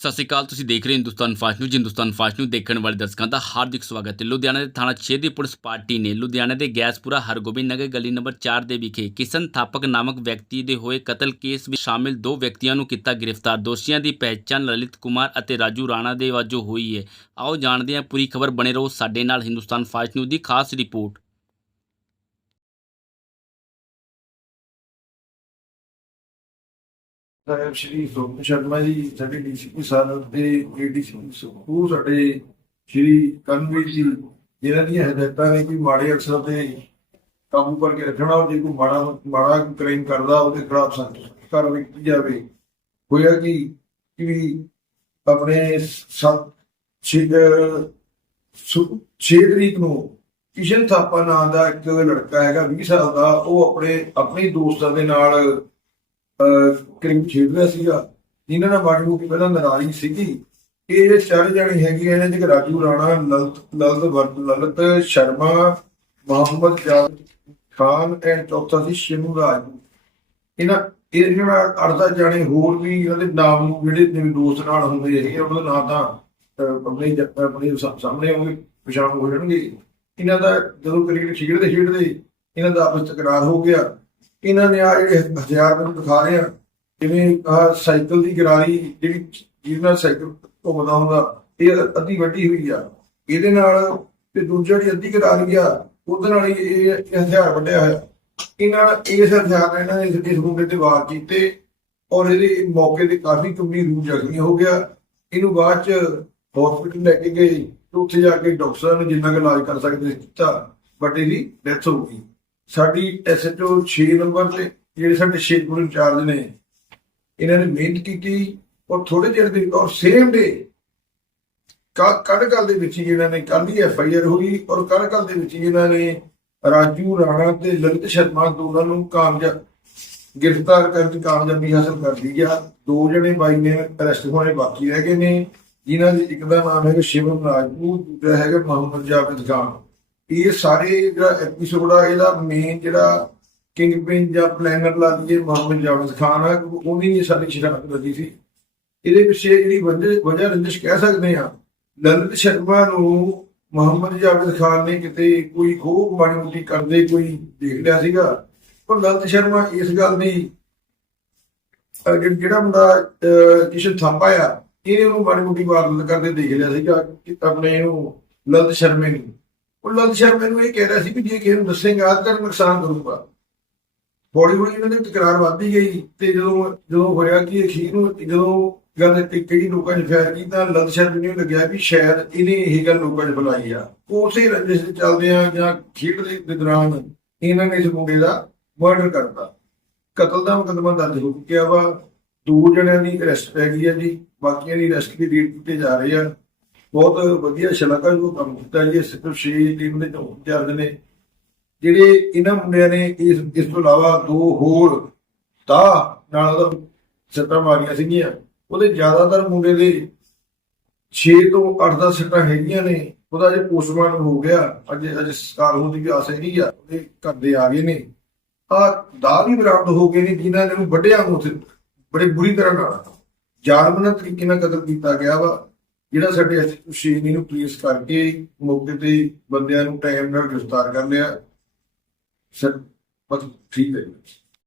ਸਤਿ ਸ਼੍ਰੀ ਅਕਾਲ, ਤੁਸੀਂ ਦੇਖ ਰਹੇ ਹੋ Hindustan fast news. Hindustan fast news ਦੇਖਣ ਵਾਲੇ ਦਰਸ਼ਕਾਂ ਦਾ ਹਾਰਦਿਕ ਸਵਾਗਤ ਹੈ। ਲੁਧਿਆਣਾ ਦੇ ਥਾਣਾ 6 ਦੀ ਪੁਲਿਸ ਪਾਰਟੀ ਨੇ ਲੁਧਿਆਣਾ ਦੇ ਗੈਸਪੁਰਾ ਹਰਗੋਬਿੰਦ ਨਗਰ ਗਲੀ ਨੰਬਰ 4 ਦੇ ਵਿਖੇ ਕਿਸ਼ਨ ਥਾਪਕ ਨਾਮਕ ਵਿਅਕਤੀ ਦੇ ਹੋਏ ਕਤਲ ਕੇਸ ਵਿੱਚ ਸ਼ਾਮਿਲ ਦੋ ਵਿਅਕਤੀਆਂ ਨੂੰ ਕੀਤਾ ਗ੍ਰਿਫਤਾਰ। ਦੋਸ਼ੀਆਂ ਦੀ ਪਹਿਚਾਣ ਲਲਿਤ ਕੁਮਾਰ ਅਤੇ ਰਾਜੂ ਰਾਣਾ ਦੇ ਵਜੋਂ ਹੋਈ ਹੈ। ਆਓ ਜਾਣਦੇ ਹਾਂ, ਪੂਰੀ ਖਬਰ ਬਣੇ ਰਹੋ ਸਾਡੇ ਨਾਲ ਹਿੰਦੁਸਤਾਨ ਫਾਸਟ ਨਿਊਜ਼ ਦੀ ਖਾਸ ਰਿਪੋਰਟ। ਸਾਹਿਬ ਸ਼੍ਰੀ ਸੋਮ ਸ਼ਰਮਾ ਜੀ, ਸਾਡੇ ਡੀਸੀਪੀ ਸਾਹਿਬ ਦੇ ਏਡੀਸੀ ਸੁਖੂ ਸਾਡੇ ਸ਼੍ਰੀ ਕਨਵੀਰ ਜੀ, ਜਿਨ੍ਹਾਂ ਦੀਆਂ ਹਦਾਇਤਾਂ ਨੇ ਕਿ ਮਾੜੇ ਅਕਸਰ ਤੇ ਕਾਬੂ ਕਰਕੇ ਰੱਖਣਾ ਔਰ ਜੇ ਕੋਈ ਮਾੜਾ ਮਾੜਾ ਕ੍ਰਾਈਮ ਕਰਦਾ, ਉਹਦੇ ਖਿਲਾਫ ਸਖਤ ਕਾਰਵਾਈ ਕੀਤੀ ਜਾਵੇ। ਹੋਇਆ ਕਿ? ਕਿ ਆਪਣੇ ਸੱਤ, ਛੇ ਛੇ ਤਰੀਕ ਨੂੰ ਕਿਸ਼ਨ ਥਾਪਾ ਨਾਂ ਦਾ ਇੱਕ ਲੜਕਾ ਹੈਗਾ 20 ਸਾਲ ਦਾ, ਉਹ ਆਪਣੇ ਆਪਣੇ ਦੋਸਤਾਂ ਦੇ ਨਾਲ ਕ੍ਰਿਕਟ ਖੇਡ ਰਿਹਾ ਸੀਗਾ। ਇਹਨਾਂ ਨਾਲ ਮਾੜੀ ਮੋਟੀ ਪਹਿਲਾਂ ਨਾਰਾਜ਼ੀ ਸੀਗੀ। ਇਹ ਚਾਰ ਜਾਣੇ ਹੈਗੇ ਇਹਨਾਂ ਚ ਰਾਜੂ ਰਾਣਾ ਲਲਿਤ ਲਲਿਤ ਵਰ- ਸ਼ਰਮਾ ਮੁਹੰਮਦ ਜਾਦ ਖਾਨ ਐਂਡ ਚੌਥਾ ਸੀ ਸ਼ਿਮੂ ਰਾਜ। ਇਹਨਾਂ ਇਹ ਜਿਹੜਾ ਅਰਧਾ ਜਾਣੇ ਹੋਰ ਵੀ ਇਹਨਾਂ ਦੇ ਨਾਮ ਨੂੰ ਜਿਹੜੇ ਦੋਸਤ ਨਾਲ ਹੁੰਦੇ ਹੈਗੇ ਉਹਨਾਂ ਦਾ ਨਾਂ ਤਾਂ ਅਹ, ਆਪਣੇ ਆਪਣੇ ਸਾਹਮਣੇ ਆਉਂਗੇ ਪਛਾਣ ਹੋ ਜਾਣਗੇ। ਇਹਨਾਂ ਦਾ ਜਦੋਂ ਕ੍ਰਿਕਟ ਖੇਡਦੇ ਖੇਡਦੇ ਇਹਨਾਂ ਦਾ ਆਪਸ ਤਕਰਾਰ ਹੋ ਗਿਆ। ਇਹਨਾਂ ਨੇ ਆ ਜਿਹੜੇ ਹਥਿਆਰ ਮੈਨੂੰ ਦਿਖਾ ਰਹੇ ਆ, ਜਿਵੇਂ ਆ ਸਾਈਕਲ ਦੀ ਗਰਾਰੀ ਜਿਹੜੀ ਜਿਹਦੇ ਨਾਲ ਸਾਈਕਲ ਘੁੰਮਦਾ ਹੁੰਦਾ, ਇਹ ਅੱਧੀ ਵੱਡੀ ਹੋਈ ਆ। ਇਹਦੇ ਨਾਲ ਤੇ ਦੂਜਾ ਜਿਹੜੀ ਅੱਧੀ ਗਰਾਰੀ ਆ, ਉਹਦੇ ਨਾਲ ਹੀ ਇਹ ਹਥਿਆਰ ਵੱਢਿਆ ਹੋਇਆ। ਇਹਨਾਂ ਨਾਲ ਇਸ ਹਥਿਆਰ ਨਾਲ ਇਹਨਾਂ ਨੇ ਇਸ ਮੁੰਡੇ ਤੇ ਵਾਰ ਕੀਤੇ ਔਰ ਇਹਦੇ ਮੌਕੇ ਤੇ ਕਾਫੀ ਗੰਭੀਰ ਰੂਪ ਜ਼ਖਮੀ ਹੋ ਗਿਆ। ਇਹਨੂੰ ਬਾਅਦ ਚ ਹਸਪੀਟਲ ਲੈ ਕੇ ਗਏ ਉੱਥੇ ਜਾ ਕੇ ਡਾਕਟਰਾਂ ਨੇ ਜਿੰਨਾ ਕੁ ਇਲਾਜ ਕਰ ਸਕਦੇ ਕੀਤਾ ਬਟ ਇਹਦੀ ਡੈਥ ਹੋ ਗਈ। ਸਾਡੀ ਐਸਐਚਓ 6 ਨੰਬਰ ਤੇ ਜਿਹੜੇ ਸਾਡੇ ਸ਼ੇਖਪੁਰ ਇੰਚਾਰਜ ਨੇ, ਇਹਨਾਂ ਨੇ ਮਿਹਨਤ ਕੀਤੀ ਔਰ ਥੋੜੇ ਚਿਰ ਦੇ ਔਰ ਸੇਮ ਡੇ ਕੜਕਲ ਦੇ ਵਿੱਚ ਜਿਹਨਾਂ ਨੇ ਕੱਲ ਹੀ ਐਫਆਈਆਰ ਹੋਈ ਔਰ ਕੜਕਲ ਦੇ ਵਿੱਚ ਹੀ ਇਹਨਾਂ ਨੇ ਰਾਜੂ ਰਾਣਾ ਤੇ ਲਲਿਤ ਸ਼ਰਮਾ ਦੋਨਾਂ ਨੂੰ ਕਾਮਯਾਬ ਗ੍ਰਿਫਤਾਰ ਕਰਨ ਦੀ ਕਾਮਯਾਬੀ ਹਾਸਲ ਕਰ ਲਈ ਆ। ਦੋ ਜਣੇ ਬਾਈ ਨੇ ਅਰੈਸਟ ਹੋਣੇ ਬਾਕੀ ਰਹਿ ਗਏ ਨੇ, ਜਿਨ੍ਹਾਂ ਦੇ ਇੱਕ ਦਾ ਨਾਮ ਹੈਗਾ ਸ਼ਿਵਮ ਰਾਜਪੂਤ, ਦੂਜਾ ਹੈਗਾ ਮੁਹੰਮਦ ਜਾਵੇਦ ਖਾਨ। ਇਹ ਸਾਰੇ ਜਿਹੜਾ ਐਪੀਸੋਡ ਆ, ਇਹਦਾ ਮੇਨ ਜਿਹੜਾ ਕਿੰਗ ਪਿਨ ਜਾਂ ਪਲੈਨਰ ਲਾ ਲਈਏ ਮੁਹੰਮਦ ਜਾਵੇਦ ਖਾਨ ਆ, ਉਹਦੀ ਇਹ ਸਾਡੀ ਸ਼ਰਾਰਤ ਲੱਗੀ ਸੀ। ਇਹਦੇ ਪਿੱਛੇ ਜਿਹੜੀ ਵਜ੍ਹਾ ਰੰਜਿਸ਼ ਕਹਿ ਸਕਦੇ ਆ ਲਲਿਤ ਸ਼ਰਮਾ ਨੂੰ ਮੁਹੰਮਦ ਜਾਵੇਦ ਖਾਨ ਨੇ ਕਿਤੇ ਕੋਈ ਖੂਬ ਮਾੜੀ ਮੋਟੀ ਕਰਦੇ ਕੋਈ ਦੇਖ ਲਿਆ ਸੀਗਾ, ਪਰ ਲਲਿਤ ਸ਼ਰਮਾ ਇਸ ਗੱਲ ਦੀ ਜਿਹੜਾ ਮੁੰਡਾ ਕਿਸ਼ਨ ਥਾਪਾ ਆ, ਇਹਨੇ ਉਹਨੂੰ ਮਾੜੀ ਮੋਟੀ ਵਾਰਦਾਤ ਕਰਦੇ ਦੇਖ ਲਿਆ ਸੀਗਾ, ਕਿ ਆਪਣੇ ਇਹਨੂੰ ਲਲਿਤ ਸ਼ਰਮੇ ਨੂੰ। ਉਹ ਲਲਿਤ ਸ਼ਰਮੇ ਨੂੰ ਇਹ ਕਹਿ ਰਿਹਾ ਸੀ ਵੀ ਜੇ ਕਿਸੇ ਨੂੰ ਦੱਸੇਗਾ ਤਾਂ ਨੁਕਸਾਨ ਕਰੂਗਾ। ਹੌਲੀ ਹੌਲੀ ਇਹਨਾਂ ਦੀ ਤਕਰਾਰ ਵੱਧਦੀ ਗਈ ਤੇ ਜਦੋਂ ਜਦੋਂ ਹੋਇਆ ਕਿ ਅਖੀਰ ਨੂੰ ਜਦੋਂ ਗੱਲ ਤੇ ਲੋਕਾਂ ਨੇ ਫੈਰ ਕੀਤਾ ਲਲਿਤ ਸ਼ਰਮੇ ਨੂੰ ਲੱਗਿਆ ਵੀ ਸ਼ਾਇਦ ਇਹਨੇ ਇਹ ਗੱਲ ਲੋਕਾਂ 'ਚ ਫੈਲਾਈ ਆ। ਉਸੇ ਰੰਜਿਸ਼ ਦੇ ਚੱਲਦੇ ਆ ਜਾਂ ਖੇਡ ਦੇ ਦੌਰਾਨ ਇਹਨਾਂ ਨੇ ਇਸ ਮੁੰਡੇ ਦਾ ਮਰਡਰ ਕਰਤਾ। ਕਤਲ ਦਾ ਮੁਕੱਦਮਾ ਦਰਜ ਹੋ ਚੁੱਕਿਆ ਵਾ। ਦੋ ਜਣਿਆਂ ਦੀ ਅਰੈਸਟ ਪੈ ਗਈ ਹੈ ਜੀ, ਬਾਕੀਆਂ ਦੀ ਅਰੈਸਟ ਵੀ ਡੇਟ ਕੀਤੇ ਜਾ ਰਹੇ ਆ। ਬਹੁਤ ਵਧੀਆ ਸ਼ਲਾਘਾ ਜੋ ਕੰਮ ਕੀਤਾ ਜੀ ਸਿਰਫ ਛੇ ਟੀਮ ਦੇ ਇੰਚਾਰਜ ਨੇ ਜਿਹੜੇ ਇਹਨਾਂ ਮੁੰਡਿਆਂ ਨੇ ਇਸ ਇਸ ਤੋਂ ਇਲਾਵਾ ਦੋ ਹੋਰ ਤਾਂ ਨਾਲ ਉਹਦਾ ਸੱਟਾਂ ਮਾਰੀਆਂ ਸੀਗੀਆਂ। ਉਹਦੇ ਜ਼ਿਆਦਾਤਰ ਮੁੰਡੇ ਦੇ 6 ਤੋਂ 8-10 ਸੱਟਾਂ ਹੈਗੀਆਂ ਨੇ। ਉਹਦਾ ਜੇ ਪੋਸਟਮਾਰਟਮ ਹੋ ਗਿਆ। ਅੱਜ ਅੱਜ ਸਕਾਰ ਹੋਣ ਦੀ ਵੀ ਆਸ ਹੈਗੀ ਆ। ਉਹਦੇ ਘਰ ਦੇ ਆ ਗਏ ਨੇ। ਆ ਦਾ ਵੀ ਬਰਾਮਦ ਹੋ ਗਏ ਨੇ, ਜਿਨ੍ਹਾਂ ਨੇ ਉਹਨੂੰ ਵੱਢਿਆ ਉੱਥੇ। ਬੜੇ ਬੁਰੀ ਤਰ੍ਹਾਂ ਨਾਲ। ਜਾਨਮਨਾ ਤਰੀਕੇ ਨਾਲ ਕਤਲ ਕੀਤਾ ਗਿਆ ਵਾ। ਜਿਹੜਾ ਸਾਡੇ ਐਸਐਚਓ ਨੂੰ ਪੁਲਿਸ ਕਰਕੇ ਮੌਕੇ ਤੇ ਬੰਦਿਆਂ ਨੂੰ ਟਾਈਮ ਨਾਲ ਗ੍ਰਿਫਤਾਰ ਕਰ ਲਿਆ, ਸਰ, ਬਸ ਠੀਕ ਹੈ